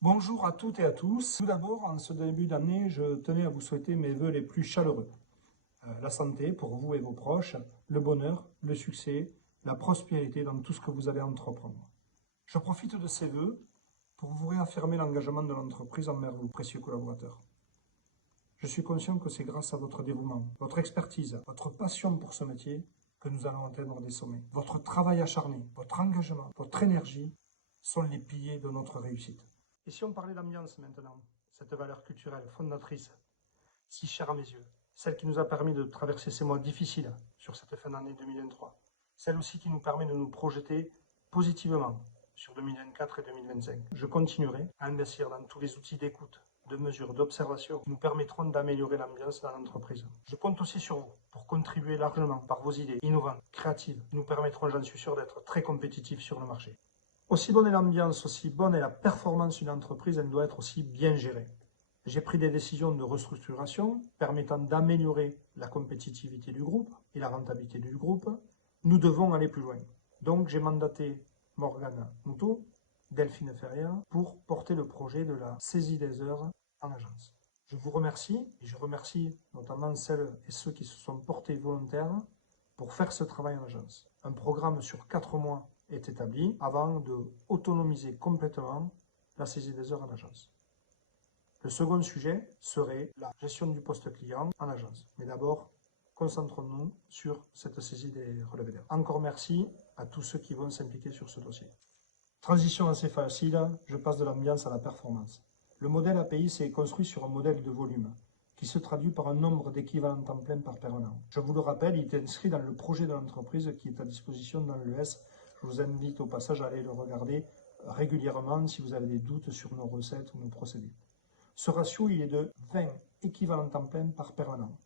Bonjour à toutes et à tous. Tout d'abord, en ce début d'année, je tenais à vous souhaiter mes vœux les plus chaleureux. La santé pour vous et vos proches, le bonheur, le succès, la prospérité dans tout ce que vous allez entreprendre. Je profite de ces vœux pour vous réaffirmer l'engagement de l'entreprise envers vos précieux collaborateurs. Je suis conscient que c'est grâce à votre dévouement, votre expertise, votre passion pour ce métier que nous allons atteindre des sommets. Votre travail acharné, votre engagement, votre énergie sont les piliers de notre réussite. Et si on parlait d'ambiance maintenant, cette valeur culturelle fondatrice, si chère à mes yeux, celle qui nous a permis de traverser ces mois difficiles sur cette fin d'année 2023, celle aussi qui nous permet de nous projeter positivement sur 2024 et 2025. Je continuerai à investir dans tous les outils d'écoute, de mesure, d'observation qui nous permettront d'améliorer l'ambiance dans l'entreprise. Je compte aussi sur vous pour contribuer largement par vos idées innovantes, créatives, qui nous permettront, j'en suis sûr, d'être très compétitifs sur le marché. Aussi bonne est l'ambiance, aussi bonne est la performance d'une entreprise, elle doit être aussi bien gérée. J'ai pris des décisions de restructuration permettant d'améliorer la compétitivité du groupe et la rentabilité du groupe. Nous devons aller plus loin. Donc j'ai mandaté Morgane Moutot, Delphine Ferrière, pour porter le projet de la saisie des heures en agence. Je vous remercie et je remercie notamment celles et ceux qui se sont portés volontaires pour faire ce travail en agence. Un programme sur 4 mois est établi avant de autonomiser complètement la saisie des heures en agence. Le second sujet serait la gestion du poste client en agence. Mais d'abord, concentrons-nous sur cette saisie des relevés d'heures. Encore merci à tous ceux qui vont s'impliquer sur ce dossier. Transition assez facile, je passe de l'ambiance à la performance. Le modèle API s'est construit sur un modèle de volume qui se traduit par un nombre d'équivalents temps plein par permanent. Je vous le rappelle, il est inscrit dans le projet de l'entreprise qui est à disposition dans l'ES. Je vous invite au passage à aller le regarder régulièrement si vous avez des doutes sur nos recettes ou nos procédés. Ce ratio, il est de 20 équivalents temps plein par permanent.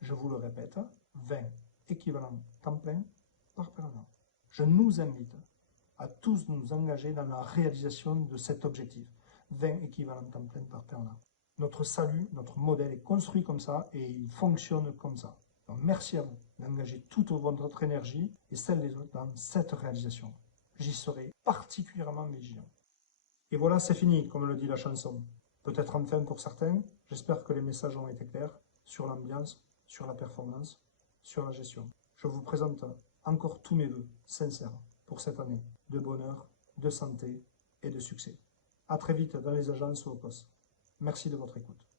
Je vous le répète, 20 équivalents temps plein par permanent. Je nous invite à tous nous engager dans la réalisation de cet objectif. 20 équivalents temps plein par permanent. Notre salut, notre modèle est construit comme ça et il fonctionne comme ça. Donc merci à vous d'engager toute votre énergie et celle des autres dans cette réalisation. J'y serai particulièrement vigilant. Et voilà, c'est fini, comme le dit la chanson. Peut-être enfin pour certains, j'espère que les messages ont été clairs sur l'ambiance, sur la performance, sur la gestion. Je vous présente encore tous mes vœux sincères pour cette année de bonheur, de santé et de succès. À très vite dans les agences ou au poste. Merci de votre écoute.